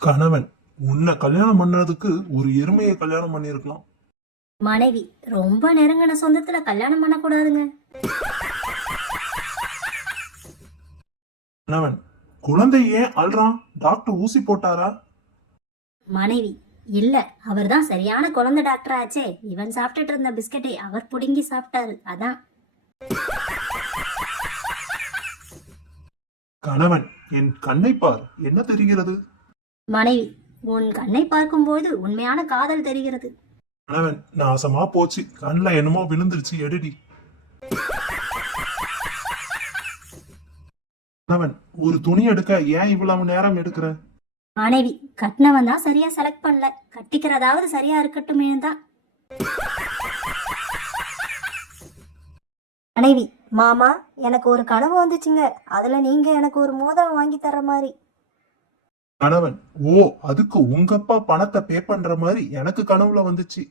கணவன்: உன்னை கல்யாணம் பண்ணதுக்கு ஒரு எருமையை கல்யாணம் பண்ணிருக்கலாம். மனைவி: ரொம்ப நெருங்கின சொந்தத்துல கல்யாணம் பண்ணக்கூடாதுங்க. கணவன்: குழந்தை ஏன் அல்றான், டாக்டர் ஊசி போட்டாரா? மனைவி: இல்ல, அவர்தான் சரியான குழந்தை டாக்டர் ஆச்சே. இவன் சாப்பிட்டுட்டு இருந்த பிஸ்கட்டை அவர் புடுங்கி சாப்பிட்டாரு, அதான். கணவன்: என் கண்ணை பார், என்ன தெரிகிறது? மனைவி: உன் கண்ணை பார்க்கும்போது உண்மையான காதல் தெரிகிறது. கணவன்: நாசமா போச்சு, கண்ணுல என்னமோ விழுந்துருச்சு, எடுடி. கணவன்: ஒரு துணி எடுக்க ஏன் இவ்வளவு நேரம் எடுக்கிற? மனைவி: கட்டினவன் தான் சரியா செலக்ட் பண்ணல, கட்டிக்கிறதாவது சரியா இருக்கட்டுமே தான். மனைவி: மாமா, எனக்கு ஒரு கனவு வந்துச்சுங்க. அதுல நீங்க எனக்கு ஒரு மோதிரம் வாங்கி தர்ற மாதிரி. கணவன்: ஓ, அதுக்கு உங்கப்பா பணத்தை பே பண்ற மாதிரி எனக்கு கனவுல வந்துச்சு.